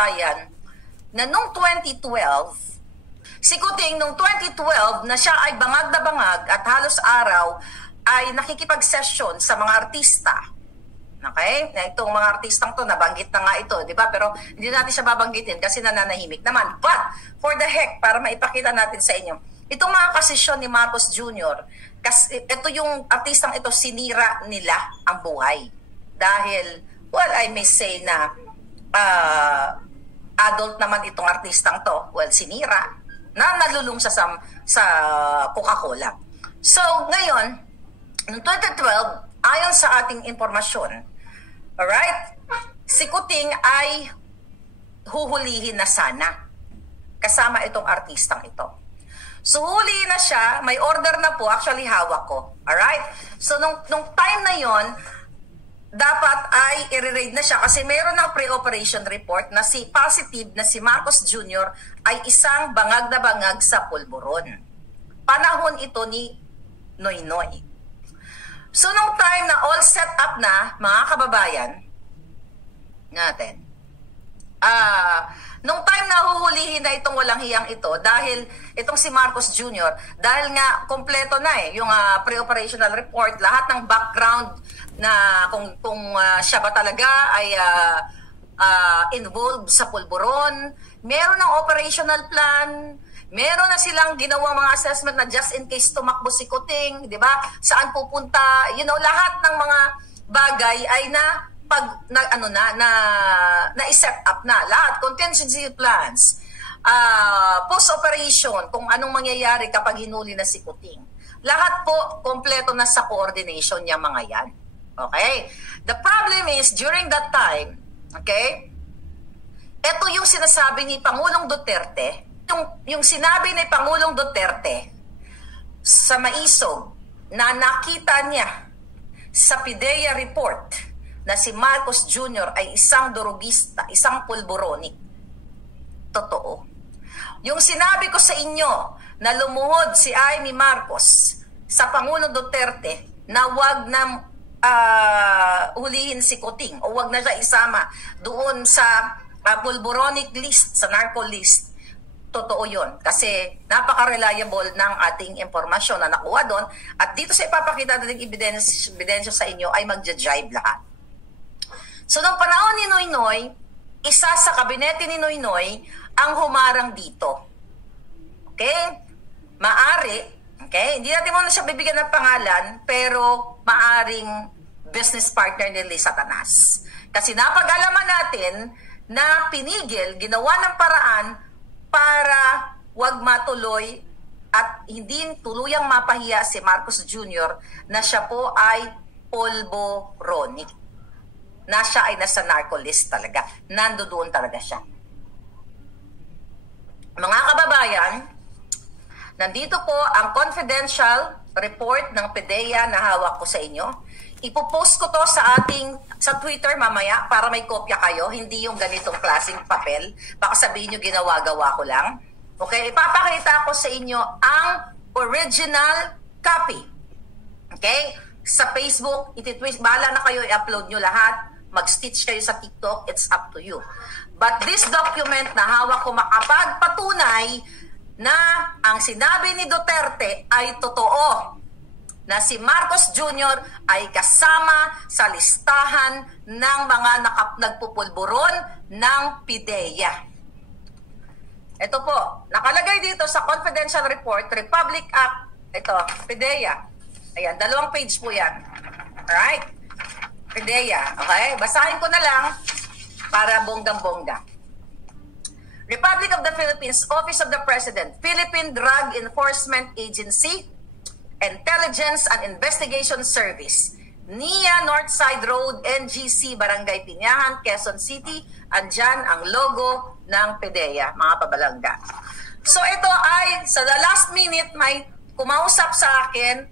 kababayan na noong 2012, si Kuting noong 2012 na siya ay bangag na bangag at halos araw ay nakikipag-session sa mga artista. Okay? Na itong mga artistang to, nabanggit na nga ito, di ba? Pero hindi natin siya babanggitin kasi nananahimik naman. But, for the heck, para maipakita natin sa inyo, itong mga kasesyon ni Marcos Jr., kasi ito yung artistang ito, sinira nila ang buhay. Dahil, well, I may say na adult naman itong artistang to, well, sinira, na nalulung sa Coca-Cola. So, ngayon, noong 2012, ayon sa ating informasyon, alright, si Kuting ay huhulihin na sana kasama itong artistang ito. So, hulihin na siya, may order na po, actually hawak ko, alright? So, nung time na yon, dapat ay i-raid na siya kasi mayroon ng pre-operation report na si positive na si Marcos Jr. ay isang bangag na bangag sa pulburon. Panahon ito ni Noynoy. So, nung time na all set up na, mga kababayan natin, nung time na huhulihin na itong walang hiyang ito, dahil itong si Marcos Jr., dahil nga kompleto na yung pre-operational report, lahat ng background na kung siya ba talaga ay involved sa pulburon, meron ng operational plan, meron na silang ginawang mga assessment na just in case tumakbo si Kuting, di ba? Saan pupunta? You know, lahat ng mga bagay ay na-set up na. Lahat, contingency plans, post-operation, kung anong mangyayari kapag hinuli na si Kuting. Lahat po, kompleto na sa coordination niya mga yan. Okay? The problem is, during that time, okay, ito yung sinasabi ni Pangulong Duterte, yung sinabi ni Pangulong Duterte sa Maisog na nakita niya sa PIDEA report na si Marcos Jr. ay isang durugista, isang pulburonik. Totoo. Yung sinabi ko sa inyo na lumuhod si Amy Marcos sa Pangulong Duterte na wag na hulihin si Kuting o wag na siya isama doon sa pulburonic list, sa narco list. Totoo yun. Kasi napaka-reliable ng ating impormasyon na nakuha doon. At dito sa ipapakita natin ebidensya sa inyo ay magja-jive lahat. So, nung panahon ni Noynoy, isa sa kabinete ni Noynoy ang humarang dito. Okay? Maari, okay? Hindi natin muna siya bibigyan ng pangalan, pero maaring business partner ni Liz Satanas. Kasi napag-alaman natin na pinigil, ginawa ng paraan para wag matuloy at hindi tuluyang mapahiya si Marcos Jr. na siya po ay pulburonic. Na siya ay nasa narco list talaga. Nandoon talaga siya. Mga kababayan, nandito po ang confidential report ng PIDEA na hawak ko sa inyo. Ipopost ko to sa Twitter mamaya para may kopya kayo, hindi yung ganitong klaseng papel. Baka sabihin nyo ginawa-gawa ko lang. Okay, ipapakita ko sa inyo ang original copy. Okay? Sa Facebook, bahala na kayo, i-upload nyo lahat. Mag-stitch kayo sa TikTok, it's up to you. But this document na hawak ko makapagpatunay na ang sinabi ni Duterte ay totoo. Na si Marcos Jr. ay kasama sa listahan ng mga nagpupulburon ng PIDEA. Ito po, nakalagay dito sa confidential report, Republic Act, ito, PIDEA. Ayan, 2 page po yan. Alright? PIDEA, okay? Basahin ko na lang para bonggang-bongga. Republic of the Philippines, Office of the President, Philippine Drug Enforcement Agency, Intelligence and Investigation Service, NIA Northside Road, NGC, Barangay Pinyahan, Quezon City. Andyan ang logo ng PIDEA, mga pabalangga. So ito ay, sa the last minute, may kumausap sa akin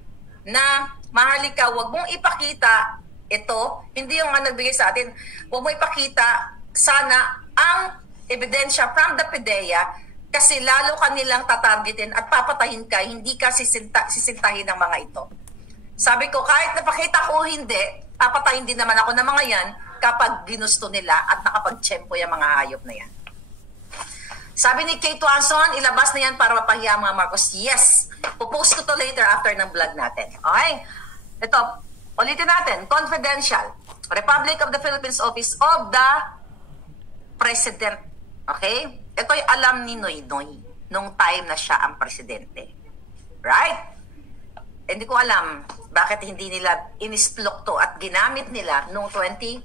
na, Maharlika, wag mong ipakita ito, hindi yung nagbigay sa atin, wag mong ipakita sana ang ebidensya from the PIDEA kasi lalo kanilang tatargetin at papatahin ka, hindi ka sisintahin ng mga ito. Sabi ko, kahit napakita ko hindi, papatahin din naman ako ng mga yan kapag ginusto nila at nakapag-tsempo yung mga hayop na yan. Sabi ni Kate Watson, ilabas na yan para mapahiya mga Marcos. Yes. Pupost ko to later after ng vlog natin. Okay? Ito, ulitin natin. Confidential. Republic of the Philippines Office of the President. Okay? Ito'y alam ni Noynoy nung time na siya ang presidente. Right? Hindi ko alam bakit hindi nila inisplok to at ginamit nila nung 2016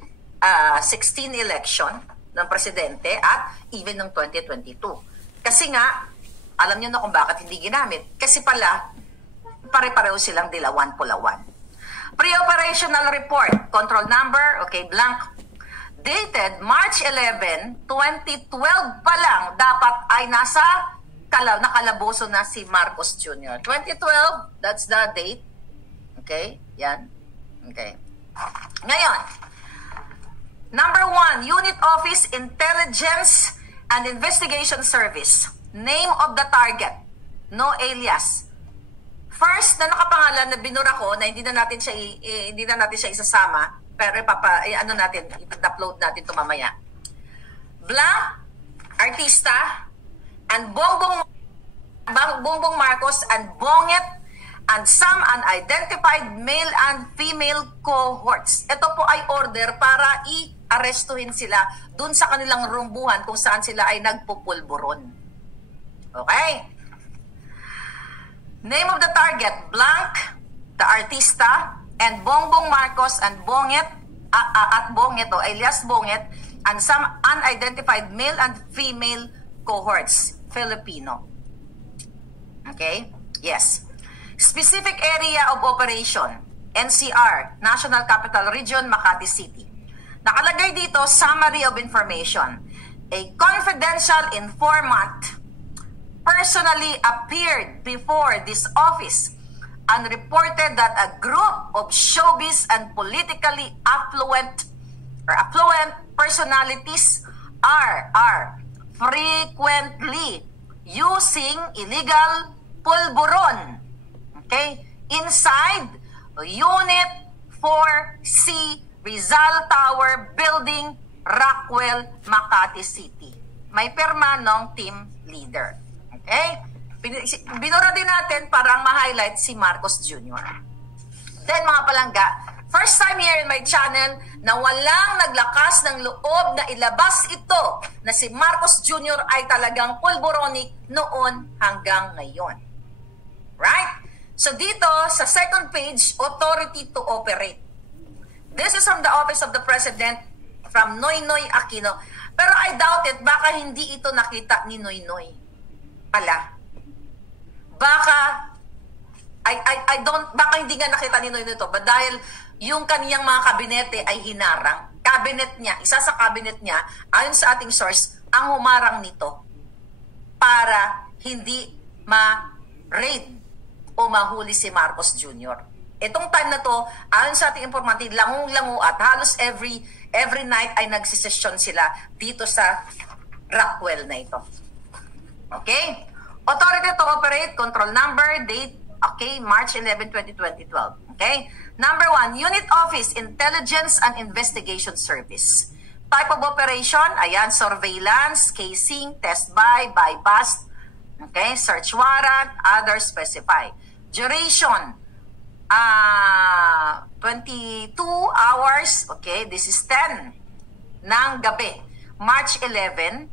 election ng presidente at even ng 2022. Kasi nga, alam niyo na kung bakit hindi ginamit. Kasi pala, pare-pareho silang dilawan-pulawan. Pre-operational report, control number, okay, blank. Dated March 11, 2012 pa lang, dapat ay nasa nakalaboso na si Marcos Jr. 2012, that's the date. Okay, yan. Okay. Ngayon, number 1, Unit Office Intelligence and Investigation Service. Name of the target. No alias. First na nakapangalan na binura ko na hindi na natin siya isasama, pero ano natin, i-upload natin ito mamaya. Blank, artista, and Bongbong Marcos and Bonget and some unidentified male and female cohorts. Ito po ay order para i-arestuhin sila dun sa kanilang rumbuhan kung saan sila ay nagpupulburon. Okay? Name of the target, blank, the artista, and Bongbong Marcos and Bonget, alias Bonget, and some unidentified male and female cohorts, Filipino. Okay? Yes. Specific area of operation, NCR, National Capital Region, Makati City. Nakalagay dito, summary of information. A confidential informant personally appeared before this office and reported that a group of showbiz and politically affluent personalities are frequently using illegal pulburon, okay, inside Unit 4C Rizal Tower Building, Rockwell, Makati City. May perma ng team leader. Okay? Binura din natin para ma-highlight si Marcos Jr. Then mga palangga, first time here in my channel na walang naglakas ng loob na ilabas ito na si Marcos Jr. ay talagang pulboronic noon hanggang ngayon. Right? So dito, sa second page, authority to operate. This is from the Office of the President from Noynoy Aquino. Pero I doubt it, baka hindi ito nakita ni Noynoy pala. Baka baka hindi nga nakita ni Noynoy ito, but dahil yung kaniyang mga kabinete ay hinarang. Cabinet niya, isa sa cabinet niya, ayon sa ating source, ang humarang nito para hindi ma-raid o mahuli si Marcos Jr. Itong time na to, ayon sa ating informante, langung-langu at halos every night ay nagsisesyon sila dito sa Rockwell na ito. Okay? Authority to operate, control number, date, okay, March 11, 2012. Okay? Number 1, Unit Office, Intelligence and Investigation Service. Type of operation, ayan, surveillance, casing, test buy bust, okay, search warrant, other specify. Duration, 22 hours, okay, this is 10 ng gabi. March 11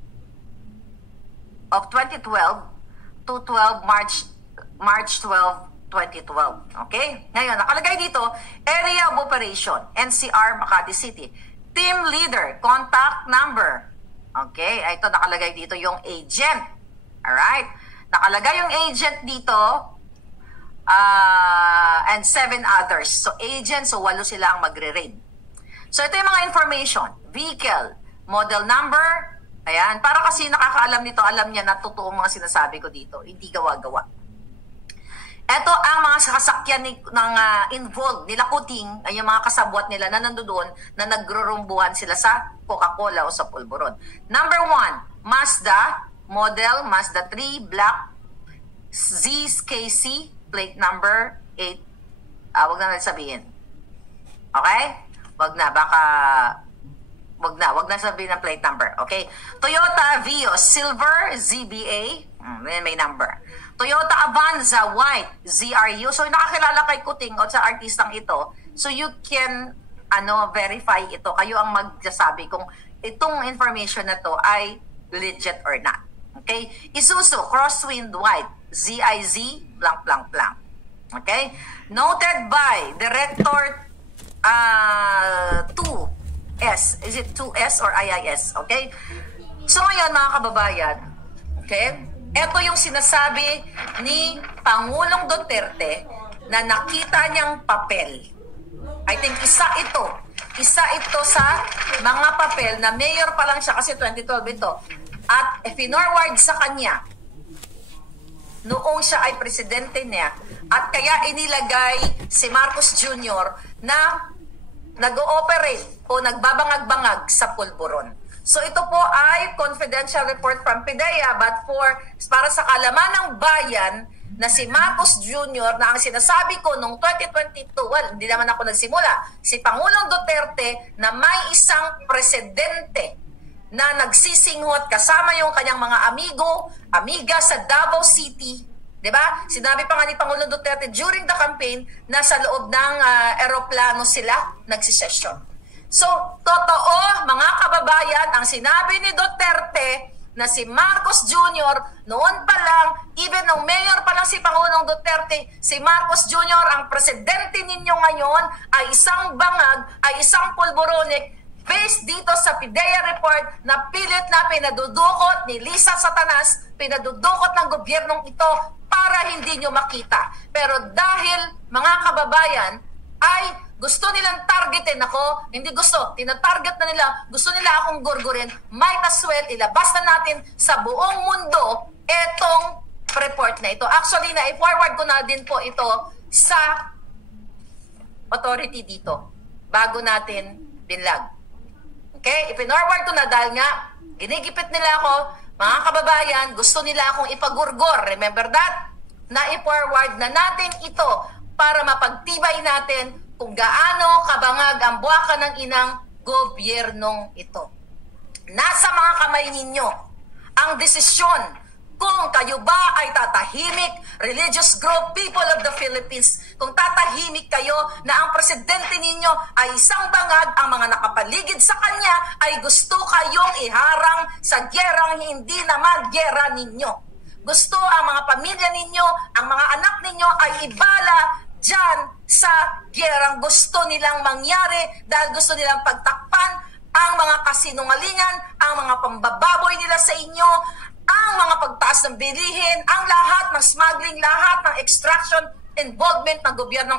of 2012 to March 12, 2012. Okay? Ngayon, nakalagay dito, Area of Operation, NCR, Makati City. Team Leader, Contact Number. Okay? Ito, nakalagay dito yung agent. Alright? Nakalagay yung agent dito and 7 others. So, agent, so 8 sila ang magre-raid. So, ito yung mga information. Vehicle, model number, ayan. Para kasi nakakaalam nito, alam niya na totoo mga sinasabi ko dito. Hindi gawa-gawa. Ito ang mga sasakyan ng involved nila Kuting, ay yung mga kasabwat nila na nandoon na nagrurumbuhan sila sa Coca-Cola o sa pulburon. Number 1, Mazda, model Mazda 3, black, ZKC, plate number 8. Wag na natin sabihin. Okay? Wag na, baka wag na sabihin ng plate number. Okay? Toyota Vios Silver ZBA, may number. Toyota Avanza White ZRU. So nakakilala kay Kuting o sa artistang ito. So you can verify ito. Kayo ang magsasabi kung itong information na to ay legit or not. Okay? Isuzu Crosswind White ZIZ blank blank blank. Okay? Noted by Director 2S. Is it 2S or IIS? Okay? So ngayon mga kababayan, okay? Ito yung sinasabi ni Pangulong Duterte na nakita niyang papel. I think isa ito sa mga papel na mayor pa lang siya kasi 2012 ito. At finorward sa kanya noong siya ay presidente niya at kaya inilagay si Marcos Jr. na nag-ooperate o nagbabangag-bangag sa pulburon. So ito po ay confidential report from PIDEA but para sa kalaman ng bayan na si Marcos Jr. na ang sinasabi ko noong 2022, well, hindi naman ako nagsimula, si Pangulong Duterte na may isang presidente na nagsisinghot kasama yung kanyang mga amiga sa Davao City. Diba? Sinabi pa nga ni Pangulong Duterte during the campaign na sa loob ng eroplano sila nagsisesyon. So, totoo, mga kababayan, ang sinabi ni Duterte na si Marcos Jr. noon pa lang, even nung mayor pa lang si Pangulong Duterte, si Marcos Jr. ang presidente ninyo ngayon ay isang bangag, ay isang pulboronic based dito sa PIDEA report na pilit na pinadudukot ni Lisa Satanas, pinadudukot ng gobyernong ito para hindi nyo makita. Pero dahil, mga kababayan, ay gusto nilang targetin ako, hindi gusto, tinatarget na nila, gusto nila akong gurgurin, might as well ilabas na natin sa buong mundo etong report na ito. Actually, na-forward ko na din po ito sa authority dito bago natin binlag. Okay? Ipinorward ko na dahil nga, ginigipit nila ako, mga kababayan, gusto nila akong ipagurgor. Remember that? Na-forward na natin ito para mapagtibay natin kung gaano kabangag ang buwaka ng inang gobyernong ito. Nasa mga kamay ninyo ang desisyon kung kayo ba ay tatahimik, religious group, people of the Philippines, kung tatahimik kayo na ang presidente ninyo ay isang bangag, ang mga nakapaligid sa kanya ay gusto kayong iharang sa gyerang hindi naman gyera ninyo. Gusto ang mga pamilya ninyo, ang mga anak ninyo ay ibala dyan sa gyerang gusto nilang mangyari dahil gusto nilang pagtakpan ang mga kasinungalingan, ang mga pambababoy nila sa inyo, ang mga pagtaas ng bilihin, ang lahat ng smuggling, lahat ng extraction involvement ng gobyernong